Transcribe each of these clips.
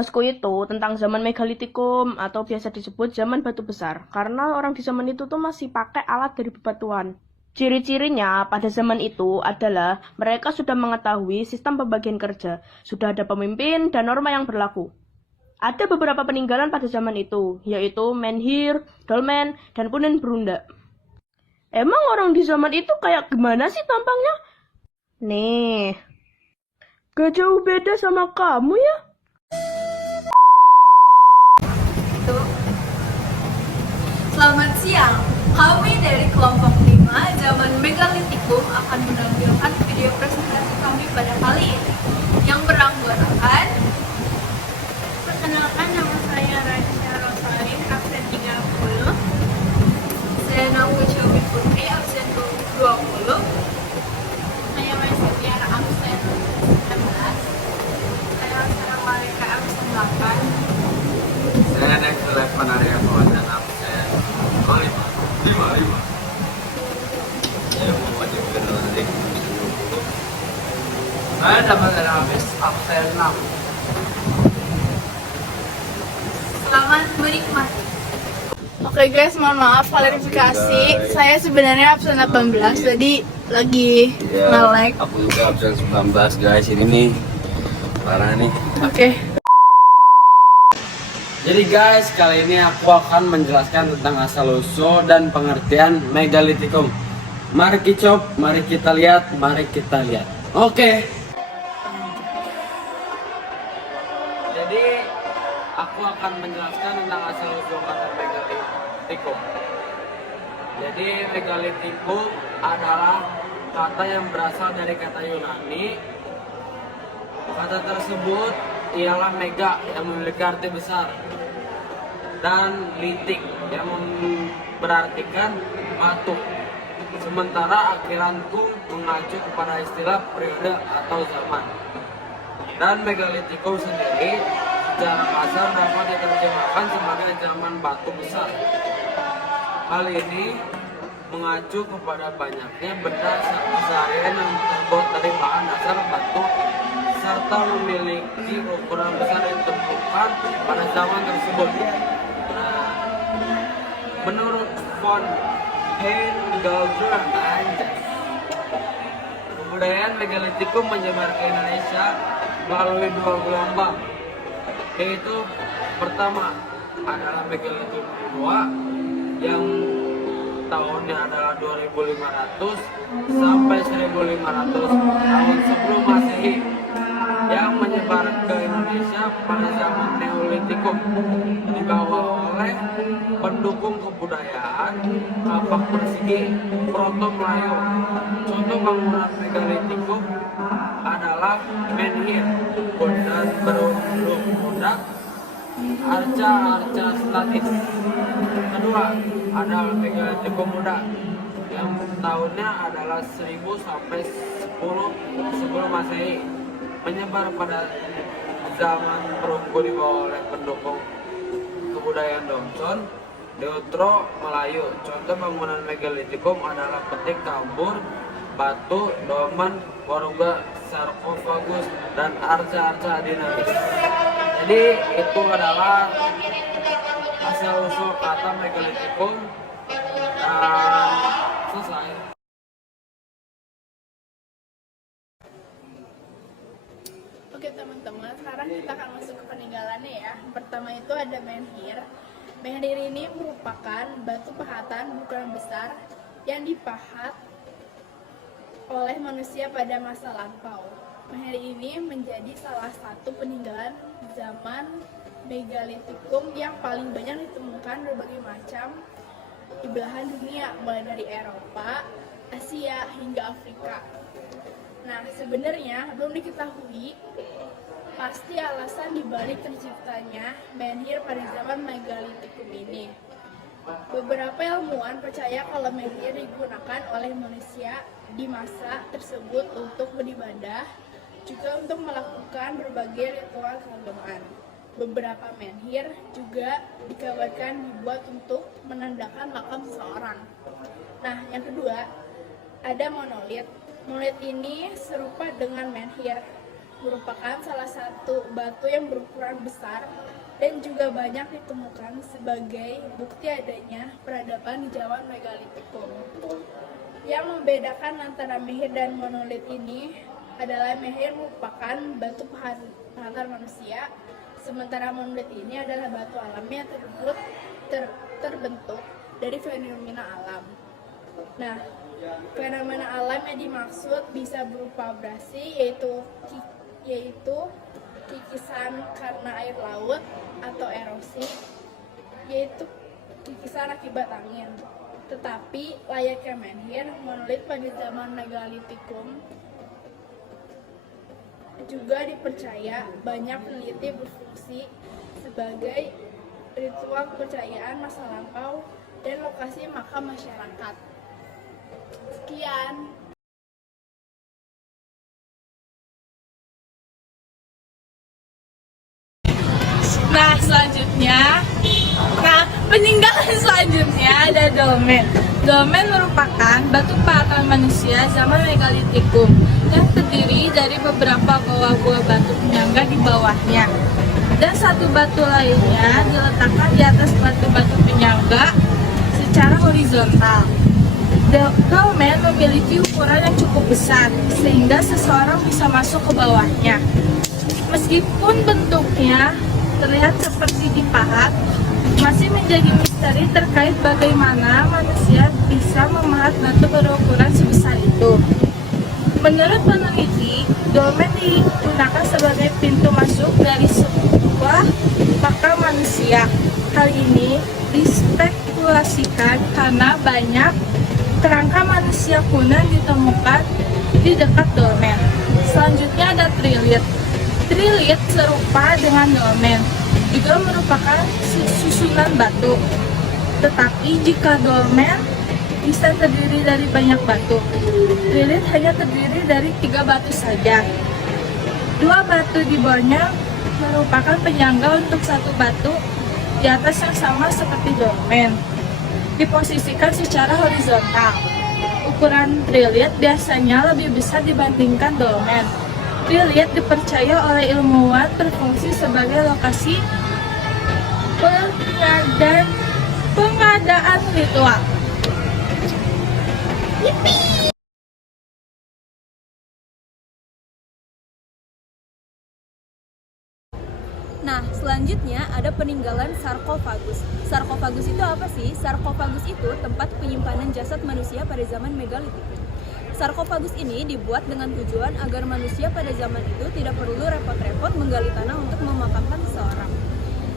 tugasku itu tentang zaman megalitikum atau biasa disebut zaman batu besar. Karena orang di zaman itu tuh masih pakai alat dari bebatuan. Ciri-cirinya pada zaman itu adalah mereka sudah mengetahui sistem pembagian kerja, sudah ada pemimpin dan norma yang berlaku. Ada beberapa peninggalan pada zaman itu, yaitu menhir, dolmen, dan punen berunda. Emang orang di zaman itu kayak gimana sih tampangnya? Nih, gak jauh beda sama kamu ya? Selamat siang, kami dari kelompok 5 zaman Megalitikum akan menampilkan video presentasi kami pada kali ini yang beranggotakan perkenalkan, nama saya Raisya Rosalin, absen 30, Selena Wujowi Putri, absen 20, saya Maisya Tiara, absen 19, saya Sarah Malika, absen 8. Saya next level area dan absen 55. Saya Muhammad Ibrahim. Saya dapat habis absen 6. Selamat menikmati. Oke guys, mohon maaf klarifikasi. Saya sebenarnya absen 18, jadi lagi nge-lag. Aku juga absen 19 guys. Ini nih parah nih. Oke. Jadi guys, kali ini aku akan menjelaskan tentang asal-usul dan pengertian megalitikum. Mari kita lihat. Oke. Jadi aku akan menjelaskan tentang asal-usul kata megalitikum. Jadi megalitikum adalah kata yang berasal dari kata Yunani. Kata tersebut ialah mega yang memiliki arti besar dan litik yang berartikan batu. Sementara akhirankum mengacu kepada istilah periode atau zaman. Dan megalitikum sendiri secara kasar dapat diterjemahkan sebagai zaman batu besar. Hal ini mengacu kepada banyaknya benda keseharian yang terbuat dari bahan dasar batu serta memiliki ukuran besar yang ditemukan pada zaman tersebut. Nah, menurut von Heingalder kebudayaan megalitikum menyebar ke Indonesia melalui dua gelombang, yaitu pertama adalah megalitikum kedua yang tahunnya adalah 2500 sampai 1500 tahun sebelum Masehi, yang menyebar ke Indonesia pada zaman Neolitikum, dibawa oleh pendukung kebudayaan kapak persegi Proto Melayu. Contoh bangunan megalitikum adalah menhir dan berundung budak, arca statis. Kedua adalah megalitikum muda yang tahunnya adalah 1000 sampai 10 sebelum Masehi, menyebar pada zaman perunggu dibawa oleh pendukung kebudayaan Domson, Deutro Melayu. Contoh bangunan megalitikum adalah petik tambur, batu, dolmen, waruga, sarkofagus, dan arca dinamis. Jadi itu adalah asal-usul kata megalitikum dan selesai. Oke teman-teman, sekarang kita akan masuk ke peninggalannya ya. Pertama itu ada menhir. Menhir ini merupakan batu pahatan berukuran besar yang dipahat oleh manusia pada masa lampau. Menhir ini menjadi salah satu peninggalan zaman megalitikum yang paling banyak ditemukan berbagai macam di belahan dunia, mulai dari Eropa, Asia, hingga Afrika. Nah, sebenarnya belum diketahui pasti alasan dibalik terciptanya menhir pada zaman megalitikum ini. Beberapa ilmuwan percaya kalau menhir digunakan oleh manusia di masa tersebut untuk beribadah, juga untuk melakukan berbagai ritual keagamaan. Beberapa menhir juga dikabarkan dibuat untuk menandakan makam seseorang. Nah, yang kedua, ada monolit. Monolit ini serupa dengan menhir. merupakan salah satu batu yang berukuran besar dan juga banyak ditemukan sebagai bukti adanya peradaban di zaman Megalitikum. Yang membedakan antara menhir dan monolit ini adalah menhir merupakan batu pahatan manusia, sementara monolit ini adalah batu alami yang terbentuk dari fenomena alam. Nah, fenomena alam yang dimaksud bisa berupa abrasi, yaitu kikisan karena air laut, atau erosi, yaitu kikisan akibat angin. Tetapi layaknya menhir, monolit pada zaman Megalitikum juga dipercaya banyak peneliti berfungsi sebagai ritual kepercayaan masa lampau dan lokasi makam masyarakat. Sekian. Nah, peninggalan selanjutnya ada dolmen. Dolmen merupakan batu pahatan manusia zaman Megalitikum yang terdiri dari beberapa buah batu penyangga di bawahnya. Dan satu batu lainnya diletakkan di atas batu-batu penyangga secara horizontal. Dolmen memiliki ukuran yang cukup besar sehingga seseorang bisa masuk ke bawahnya. Meskipun bentuknya terlihat seperti dipahat, masih menjadi misteri terkait bagaimana manusia bisa memahat batu berukuran sebesar itu. Menurut peneliti, dolmen digunakan sebagai pintu masuk dari sebuah makam manusia. Hal ini dispekulasikan karena banyak kerangka manusia kuno yang ditemukan di dekat dolmen. Selanjutnya ada trilit. Trilit serupa dengan dolmen, juga merupakan susunan batu. Tetapi jika dolmen bisa terdiri dari banyak batu, trilit hanya terdiri dari 3 batu saja. 2 batu di bawahnya merupakan penyangga untuk satu batu di atas yang sama seperti dolmen, diposisikan secara horizontal. Ukuran trilit biasanya lebih besar dibandingkan dolmen. Trilit dipercaya oleh ilmuwan berfungsi sebagai lokasi pengadaan ritual. Nah, selanjutnya ada peninggalan sarkofagus. Sarkofagus itu apa sih? Sarkofagus itu tempat penyimpanan jasad manusia pada zaman Megalitikum. Sarkofagus ini dibuat dengan tujuan agar manusia pada zaman itu tidak perlu repot-repot menggali tanah untuk memakamkan seseorang.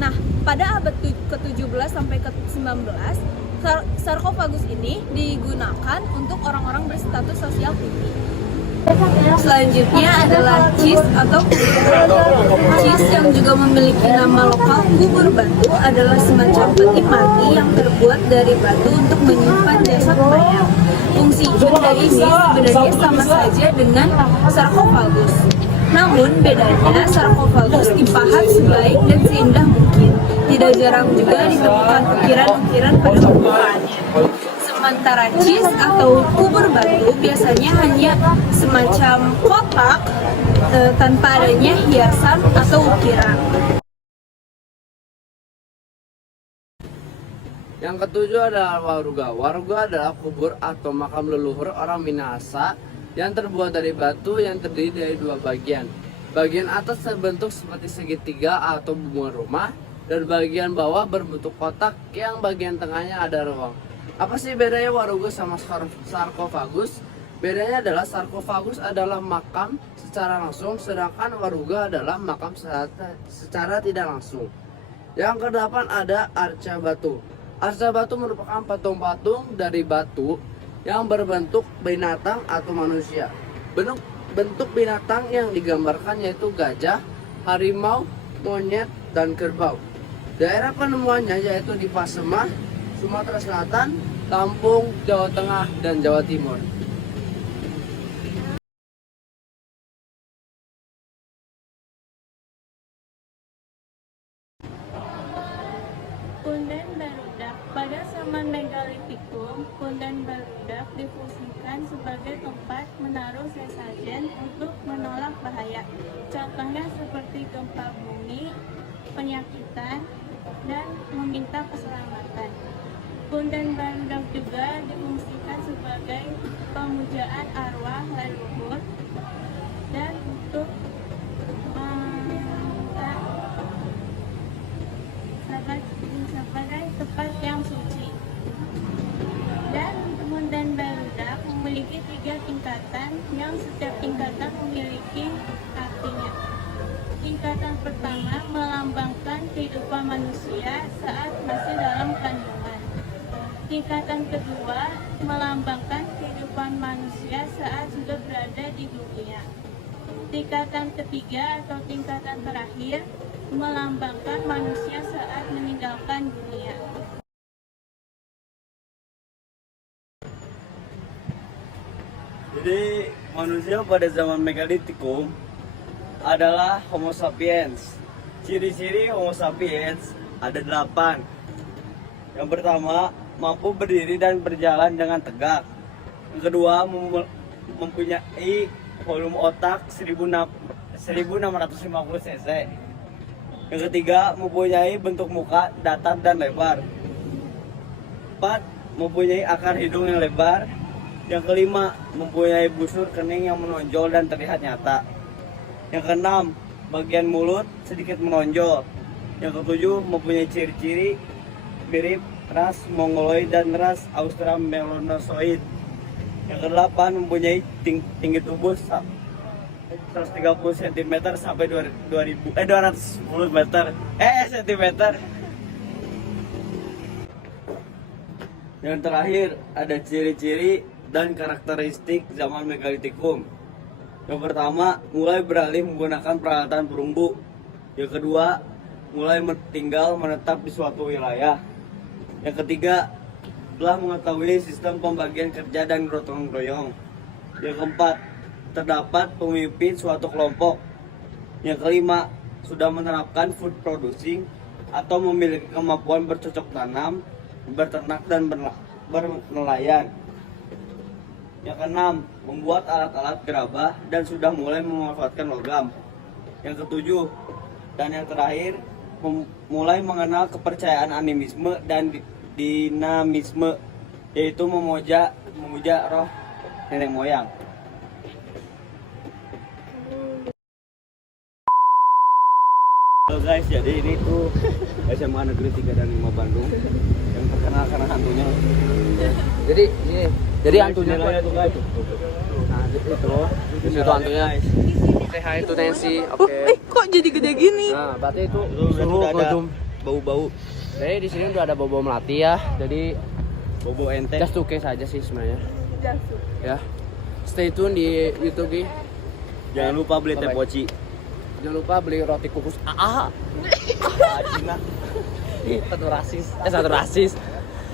Nah, pada abad ke-17 sampai ke-19, sarkofagus ini digunakan untuk orang-orang berstatus sosial tinggi. Selanjutnya adalah cis atau kubur batu. Cis yang juga memiliki nama lokal kubur batu adalah semacam peti mati yang terbuat dari batu untuk menyimpan jasad mayat. Fungsi dari ini sebenarnya sama saja dengan sarkofagus. Namun bedanya sarkofagus dipahat sebaik dan seindah mungkin. Tidak jarang juga ditemukan ukiran-ukiran pada kuburannya. Sementara cis atau kubur batu biasanya hanya semacam kotak tanpa adanya hiasan atau ukiran. Yang ketujuh adalah waruga. Waruga adalah kubur atau makam leluhur orang Minahasa yang terbuat dari batu yang terdiri dari 2 bagian. Bagian atas terbentuk seperti segitiga atau bunga rumah, dan bagian bawah berbentuk kotak yang bagian tengahnya ada ruang. Apa sih bedanya waruga sama sarkofagus? Bedanya adalah sarkofagus adalah makam secara langsung, sedangkan waruga adalah makam secara tidak langsung. Yang ke-8 ada arca batu. Arca batu merupakan patung-patung dari batu yang berbentuk binatang atau manusia. Bentuk binatang yang digambarkan yaitu gajah, harimau, monyet, dan kerbau. Daerah penemuannya yaitu di Pasemah, Sumatera Selatan, Lampung, Jawa Tengah, dan Jawa Timur. Punden Barudak. Pada zaman Megalitikum, punden barudak difungsikan sebagai tempat menaruh sesajen untuk menolak bahaya. Contohnya seperti gempa bumi, penyakitan, dan meminta keselamatan. Punden barudak juga difungsikan sebagai pemujaan arwah leluhur dan untuk meminta sebagai tempat yang suci. Dan punden barudak memiliki 3 tingkatan yang setiap tingkatan memiliki artinya. Tingkatan pertama melambangkan kehidupan manusia saat masih dalam kandungan. Tingkatan kedua melambangkan kehidupan manusia saat sudah berada di dunia. Tingkatan ketiga atau tingkatan terakhir melambangkan manusia saat meninggalkan dunia. Jadi manusia pada zaman Megalitikum adalah Homo sapiens. Ciri-ciri Homo sapiens ada 8. Yang pertama, mampu berdiri dan berjalan dengan tegak. Yang kedua, mempunyai volume otak 1650 cc. Yang ketiga, mempunyai bentuk muka datar dan lebar. 4. Mempunyai akar hidung yang lebar. Yang kelima, mempunyai busur kening yang menonjol dan terlihat nyata. Yang keenam, bagian mulut sedikit menonjol. Yang ketujuh, mempunyai ciri-ciri mirip ras Mongoloid dan ras Australopithecus. Yang kedelapan, mempunyai tinggi tubuh 130 cm sampai 210 cm. Yang terakhir, ada ciri-ciri dan karakteristik zaman Megalitikum. Yang pertama, mulai beralih menggunakan peralatan perunggu. Yang kedua, mulai tinggal menetap di suatu wilayah. Yang ketiga, telah mengetahui sistem pembagian kerja dan gotong royong. Yang keempat, terdapat pemimpin suatu kelompok. Yang kelima, sudah menerapkan food producing atau memiliki kemampuan bercocok tanam, berternak dan bernelayan. Yang keenam, membuat alat-alat gerabah dan sudah mulai memanfaatkan logam. Yang ketujuh dan yang terakhir, mulai mengenal kepercayaan animisme dan dinamisme, yaitu memuja roh nenek moyang. Halo guys, jadi ini tuh SMA Negeri 3 dan 5 Bandung yang terkenal karena hantunya. Jadi hantunya tuh guys. nah itu hantunya. Oke, hai itu Nancy. Oke. Kok jadi gede gini? Nah, berarti itu Suruh suruh ada ngejum. bau-bau, Jadi di sini udah ada bobo melati ya. Jadi bau ente. just oke saja sih sebenarnya. Ya. Stay tune di YouTube Gi. Jangan lupa beli teh Bye-bye. poci. Jangan lupa beli roti kukus AA. Cina. Satu rasis.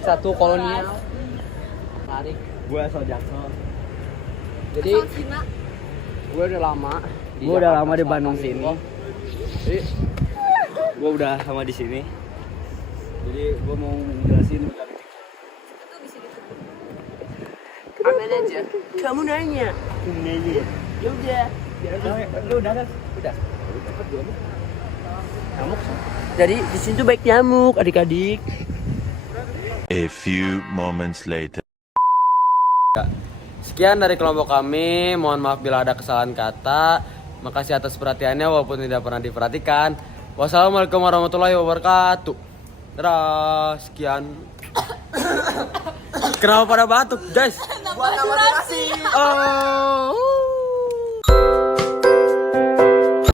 Satu kolonial. Tarik. Gue asal Jaksel. Jadi gue udah lama. Gue udah lama di Selatan Bandung sini. Jadi Gue udah lama di sini. Jadi gue mau jelasin. aman aja. Kamu nanya. Ini Ya udah. lu udah kan? Udah. Cepet dulu. Nyamuk. Jadi di sini tuh baik nyamuk, adik-adik. A few moments later. Sekian dari kelompok kami. Mohon maaf bila ada kesalahan kata. Makasih atas perhatiannya walaupun tidak pernah diperhatikan. Wassalamualaikum warahmatullahi wabarakatuh. Dadah. Sekian. Kenapa pada batuk, guys? Nambah durasi. Oh.